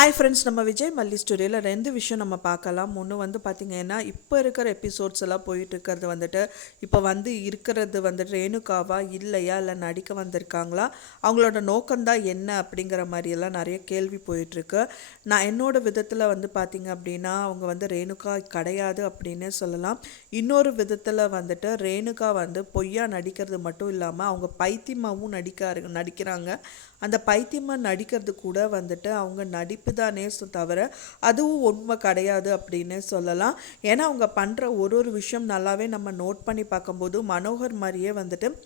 Hi friends நம்ம விஜய் மல்லி ஸ்டோரியில் ரெண்டு விஷயம் நம்ம பார்க்கலாம். ஒன்று வந்து பார்த்திங்கன்னா இப்போ இருக்கிற எபிசோட்ஸ் எல்லாம் போயிட்டு இருக்கிறது வந்துட்டு இப்போ வந்து இருக்கிறது வந்துட்டு ரேணுகாவா இல்லையா இல்லை நடிக்க வந்திருக்காங்களா அவங்களோட நோக்கம்தான் என்ன அப்படிங்கிற மாதிரியெல்லாம் நிறைய கேள்வி போயிட்டுருக்கு நான் என்னோட விதத்தில் வந்து பார்த்திங்க அப்படின்னா அவங்க வந்து ரேணுகா கிடையாது அப்படின்னே சொல்லலாம். இன்னொரு விதத்தில் வந்துட்டு ரேணுகா வந்து பொய்யா நடிக்கிறது மட்டும் இல்லாமல் அவங்க பைத்தியமாகவும் நடிக்க நடிக்கிறாங்க. அந்த பைத்தியமாக நடிக்கிறது கூட வந்துட்டு அவங்க நடிப்பு தானே தவிர அதுவும் உண்மை கிடையாது அப்படின்னு சொல்லலாம். ஏன்னா அவங்க பண்ணுற ஒரு ஒரு விஷயம் நல்லாவே நம்ம நோட் பண்ணி பார்க்கும்போது மனோகர் மாதிரியே வந்துட்டு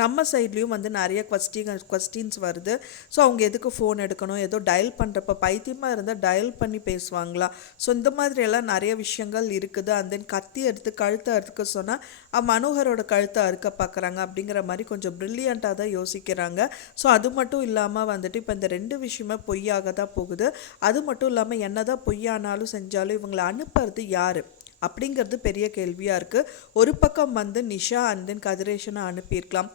நம்ம சைட்லேயும் வந்து நிறைய கொஸ்டின் கொஸ்டின்ஸ் வருது. ஸோ அவங்க எதுக்கு ஃபோன் எடுக்கணும்? ஏதோ டயல் பண்ணுறப்ப பைத்தியமாக இருந்தால் டயல் பண்ணி பேசுவாங்களா? ஸோ இந்த மாதிரியெல்லாம் நிறைய விஷயங்கள் இருக்குது. அண்ட் தென் கத்தி எடுத்து கழுத்தை அறுக்க சொன்னால் மனோகரோட கழுத்தை அறுக்க பார்க்குறாங்க அப்படிங்கிற மாதிரி கொஞ்சம் ப்ரில்லியண்ட்டாக தான் யோசிக்கிறாங்க. ஸோ அது மட்டும் இல்லாமல் வந்துட்டு இப்போ இந்த ரெண்டு விஷயமே பொய்யாக தான் போகுது. அது மட்டும் இல்லாமல் என்னதான் பொய்யானாலும் செஞ்சாலும் இவங்களை அனுப்புறது யார்? அப்படிங்கிறது பெரிய கேள்வியாக இருக்குது ஒரு பக்கம் வந்து நிஷா அண்ட் தென் கதிரேஷனை அனுப்பியிருக்கலாம்.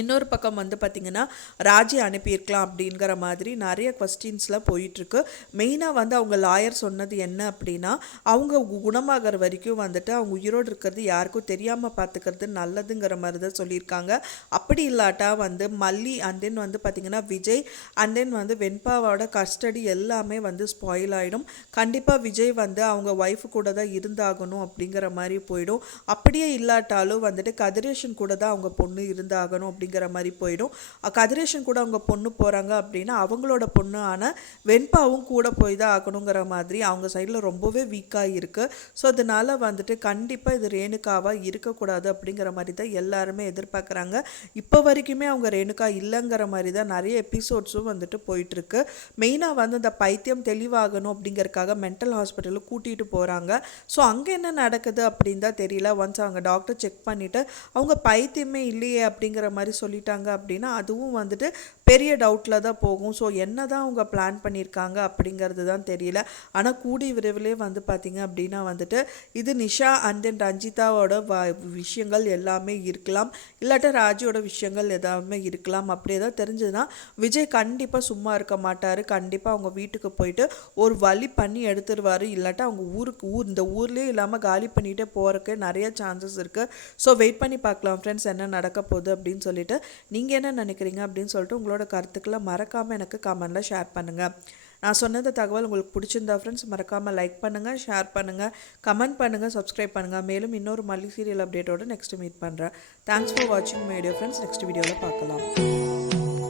இன்னொரு பக்கம் வந்து பார்த்திங்கன்னா ராஜி அனுப்பியிருக்கலாம் அப்படிங்கிற மாதிரி நிறைய கொஸ்டின்ஸ்லாம் போயிட்டுருக்கு. மெயினாக வந்து அவங்க லாயர் சொன்னது என்ன அப்படின்னா அவங்க குணமாகிற வரைக்கும் வந்துட்டு அவங்க உயிரோடு இருக்கிறது யாருக்கும் தெரியாமல் பார்த்துக்கிறது நல்லதுங்கிற மாதிரி தான் சொல்லியிருக்காங்க. அப்படி இல்லாட்டா வந்து மல்லி அண்ட் தென் வந்து பார்த்திங்கன்னா விஜய் அண்ட் தென் வந்து வெண்பாவோட கஸ்டடி எல்லாமே வந்து ஸ்பாயில் ஆகிடும் கண்டிப்பாக விஜய் வந்து அவங்க ஒய்ஃப் கூட தான் இருந்தாகணும் அப்படிங்கிற மாதிரி போயிடும். அப்படியே இல்லாட்டாலும் வந்துட்டு கதிரேஷன் கூட தான் அவங்க பொண்ணு இருந்தாகணும் அப்படிங்கிற மாதிரி போயிடும். கதிரேஷன் கூட அவங்க பொண்ணு போகிறாங்க அப்படின்னா அவங்களோட பொண்ணு ஆன வெண்பாவும் கூட போய் தான் ஆகணுங்கிற மாதிரி அவங்க சைடில் ரொம்பவே வீக்காக இருக்குது ஸோ அதனால வந்துட்டு கண்டிப்பாக இது ரேணுகாவாக இருக்கக்கூடாது அப்படிங்கிற மாதிரி தான் எல்லாருமே எதிர்பார்க்குறாங்க. இப்போ வரைக்குமே அவங்க ரேணுகா இல்லைங்கிற மாதிரி தான் நிறைய எபிசோட்ஸும் வந்துட்டு போயிட்டுருக்கு. மெயினாக வந்து இந்த பைத்தியம் தெளிவாகணும் அப்படிங்கிறதுக்காக மென்டல் ஹாஸ்பிட்டலுக்கு கூட்டிகிட்டு போகிறாங்க ஸோ அங்கே என்ன நடக்குது அப்படின்னு தான் தெரியல. ஒன்ஸ் அவங்க டாக்டர் செக் பண்ணிவிட்டு அவங்க பைத்தியமே இல்லையே அப்படிங்கிற மாதிரி சொல்லிட்டாங்க அப்படின்னா அதுவும் வந்துட்டு பெரிய டவுட்டில் தான் போகும். ஸோ என்ன தான் அவங்க பிளான் பண்ணியிருக்காங்க அப்படிங்கிறது தான் தெரியல. ஆனால் கூடி விரைவிலே வந்து பார்த்திங்க அப்படின்னா வந்துட்டு இது நிஷா அண்ட் தென் ரஞ்சிதாவோட வ விஷயங்கள் எல்லாமே இருக்கலாம். இல்லாட்டா ராஜியோட விஷயங்கள் எல்லாமே இருக்கலாம். அப்படி ஏதாவது தெரிஞ்சதுன்னா விஜய் கண்டிப்பாக சும்மா இருக்க மாட்டார். கண்டிப்பாக அவங்க வீட்டுக்கு போயிட்டு ஒரு வழி பண்ணி எடுத்துருவார். இல்லாட்டா அவங்க ஊருக்கு ஊர் இந்த ஊர்லேயே இல்லாமல் காலி பண்ணிகிட்டே போகிறக்கு நிறைய சான்சஸ் இருக்குது ஸோ வெயிட் பண்ணி பார்க்கலாம் ஃப்ரெண்ட்ஸ் என்ன நடக்க போகுது அப்படின்னு சொல்லி சொல்லிவிட்டு நீங்கள் என்ன நினைக்கிறீங்க அப்படின்னு சொல்லிட்டு உங்களோட கருத்துக்களை மறக்காமல் எனக்கு கமெண்டில் ஷேர் பண்ணுங்கள் நான் சொன்னது தகவல் உங்களுக்கு பிடிச்சிருந்தா ஃப்ரெண்ட்ஸ் மறக்காமல் லைக் பண்ணுங்கள் ஷேர் பண்ணுங்கள் கமெண்ட் பண்ணுங்கள் சப்ஸ்கிரைப் பண்ணுங்கள் மேலும் இன்னொரு மல்லி சீரியல் அப்டேட்டோட நெக்ஸ்ட் மீட் பண்ணுறேன் தேங்க்ஸ் ஃபார் வாட்சிங் மைடியோ ஃப்ரெண்ட்ஸ் நெக்ஸ்ட் வீடியோவில் பார்க்கலாம்.